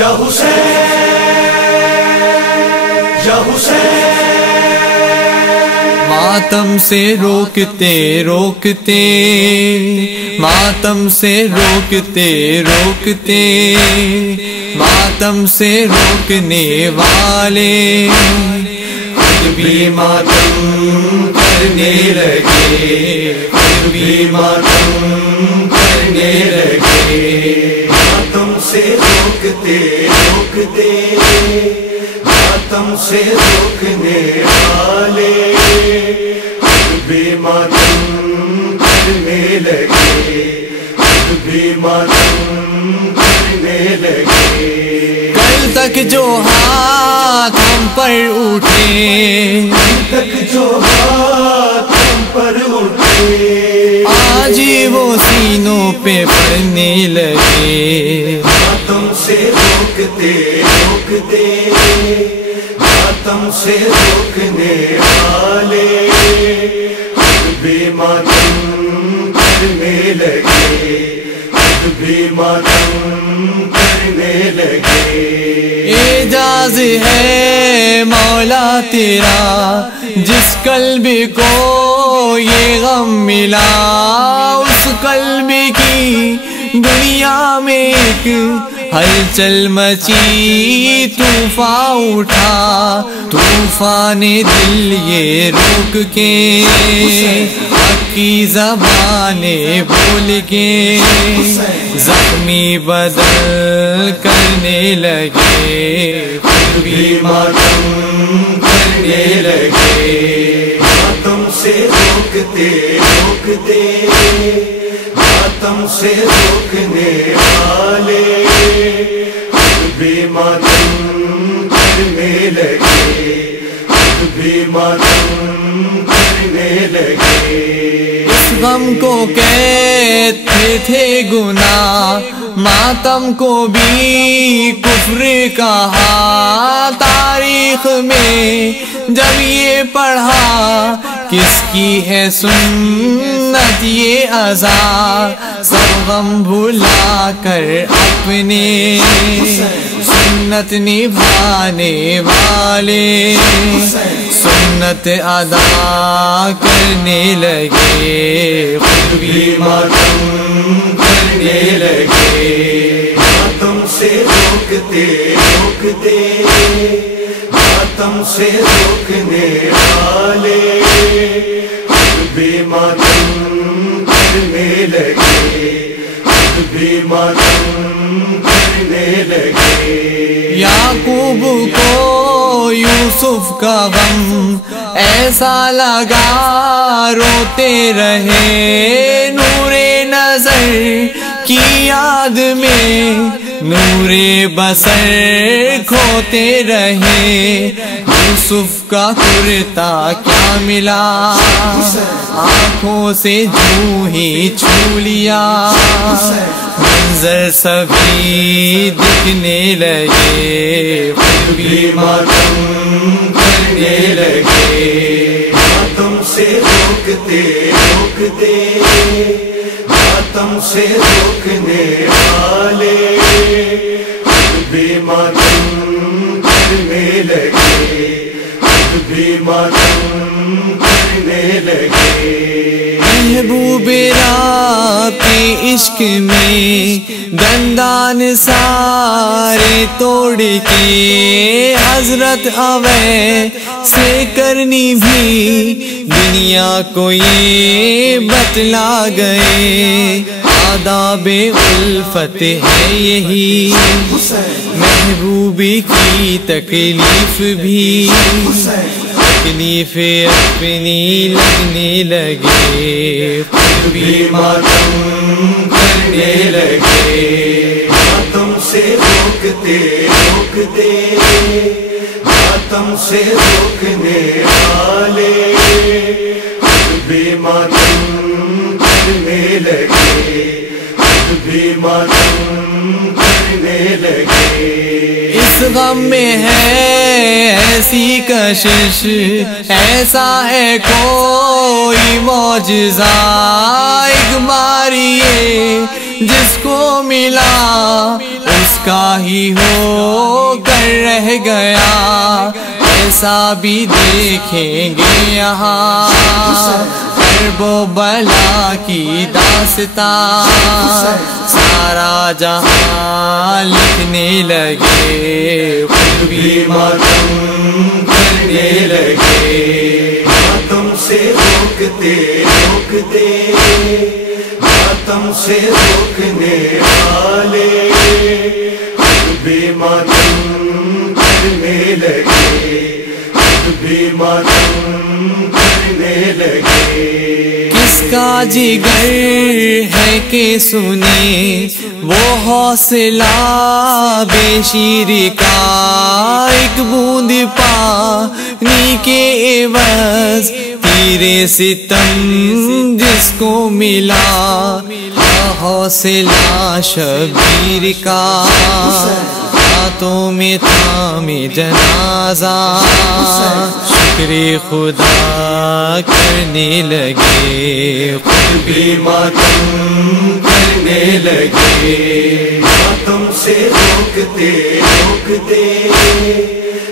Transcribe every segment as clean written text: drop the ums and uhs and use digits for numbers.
یا حسین یا حسین، ماتم سے روکتے روکتے، ماتم سے روکتے روکتے، ماتم سے روکنے والے خود بھی ماتم کرنے لگے، خود بھی ماتم کرنے لگے۔ ماتم سے روکتے روکتے، ماتم سے روکنے والے خود بھی ماتم کرنے لگے، خود بھی ماتم کرنے لگے۔ کل تک جو ہاتھ ہم پر اٹھے، کل تک جو ہاتھ ہم پر اٹھے، آج وہ سینوں پہ پڑنے لگے۔ ماتم سے روکتے روکتے، ماتم سے روکنے والے خود بھی ماتم کرنے لگے، خود بھی ماتم کرنے لگے۔ اعجاز ہے مولا تیرا، جس قلب کو یہ غم ملا، اس قلب کی دنیا میں ایک ہلچل مچی، طوفان اٹھا طوفان دل یہ روک کے، حق کی زبانیں بول کے زخمی بدل کرنے لگے، خود بھی ماتم کرنے لگے۔ ماتم سے روکتے روکتے، ماتم سے روکنے والے خود بھی ماتم کرنے لگے، خود بھی ماتم کرنے لگے۔ اس غم کو کہتے تھے گناہ، ماتم کو بھی کفر کہا، تاریخ میں جب یہ پڑھا کس کی ہے سنت یہ عزا، سب غم بھلا کر اپنے سنت نبھانے والے سنت ادا کرنے لگے، خود بھی ماتم کرنے لگے۔ ماتم سے روکتے روکتے، ماتم سے روکنے والے خود بھی ماتم کرنے لگے، خود بھی ماتم کرنے لگے۔ یعقوب کو یوسف کا غم ایسا لگا، روتے رہے نور نظر کی یاد میں، نور بصر کھوتے رہے۔ یوسف کا کرتا کیا ملا، آنکھوں سے جو ہی چھو لیا، منظر سبھی دکھنے لگے، خود بھی ماتم کرنے لگے۔ ماتم سے روکتے روکتے، ماتم سے روکنے والے خود بھی ماتم کرنے لگے، خود بھی ماتم کرنے لگے۔ محبوب رات عشق میں دندان سارے توڑ کے، حضرت اوے سے کرنی بھی دنیا کو یہ بتلا گئے، آداب الفت ہے یہی، محبوبی کی تکلیف بھی تکلیف اپنی لگنے لگے، خود بھی ماتم کرنے لگے۔ ماتم سے روکتے روکتے، ماتم سے روکنے والے خود بھی ماتم کرنے لگے، خود بھی ماتم کرنے لگے۔ اس غم میں ہے ایسی کشش، ایسا ہے کوئی معجزہ، ایک ماریے جس کو ملا اس کا ہی ہو کر رہ گیا، ایسا بھی دیکھیں گے یہاں حرب و بلا کی داستان، سارا جہاں لکھنے لگے خود بھی ماتم کرنے لگے، ماتم سے روکتے روکتے ماتم سے روکنے والے خود بھی ماتم کرنے لگے، خود بھی ماتم کرنے لگے۔ کس کا جگر ہے کہ سنے وہ حوصلہ بے شیر کا، ایک بوند پانی کے عوض تیرے ستم جس کو ملا، حوصلہ شبیر کا ہاتھوں میں تھامے جنازہ، شکر خدا کرنے لگے خود بھی ماتم کرنے لگے، ماتم سے روکتے روکتے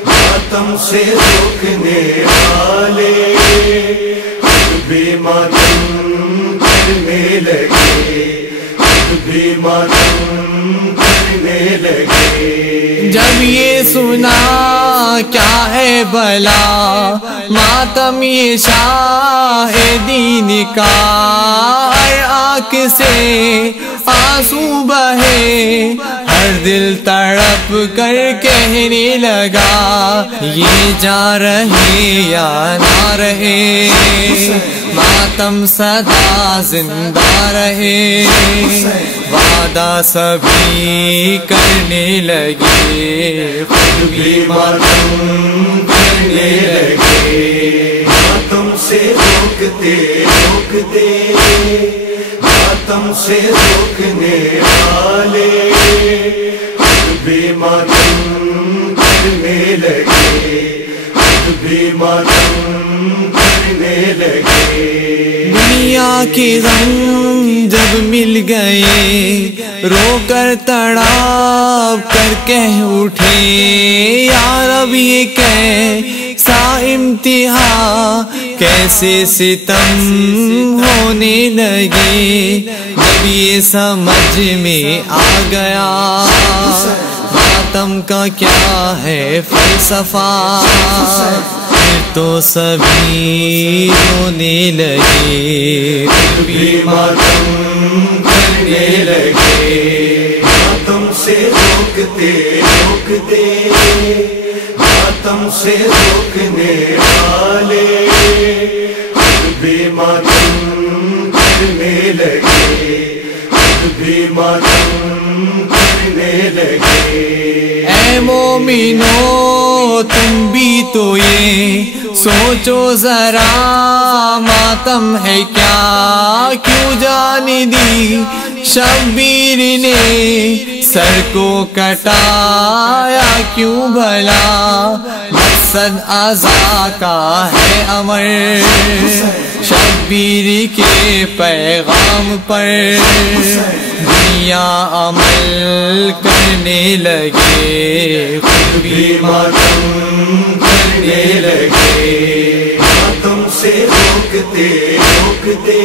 ماتم سے روکنے والے خود بھی ماتم کرنے لگے، خود بھی ماتم کرنے لگے۔ جب یہ سنا کیا ہے بلا ماتم یہ شاہ دین کا، ہر آنکھ سے آنسو بہے، ہر دل تڑپ کر کہنے لگا یہ جا رہے یا نہ رہے، ماتم سدا زندہ رہے، وعدہ سبھی کرنے لگے خود بھی ماتم کرنے لگے، ماتم سے روکتے روکتے ماتم سے روکنے والے خود بھی ماتم کرنے لگے، خود بھی ماتم کرنے لگے۔ دنیا کے غم جب مل گئے رو کر تڑپ کر کہہ اٹھے یا رب یہ کیسا امتحان، کیسے ستم ہونے لگے، جب یہ سمجھ میں آ گیا ماتم کا کیا ہے فلسفہ، پھر تو سبھی رونے لگے خود بھی ماتم کرنے لگے، ماتم سے روکتے روکتے ماتم سے روکنے والے خود بھی ماتم کرنے لگے، خود بھی ماتم کرنے لگے۔ اے مومنو تم بھی تو یہ سوچو ذرا ماتم ہے کیا، کیوں جان دی شبیر نے سر کو کٹایا کیوں بھلا، مقصد عزا کا ہے امر شبیر کے پیغام پر، دنیا عمل کرنے لگے خود بھی ماتم کرنے لگے، ماتم سے روکتے روکتے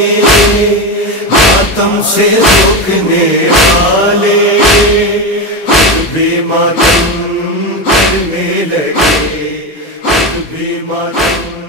ماتم سے روکنے والے خود بھی ماتم کرنے لگے، خود بھی ماتم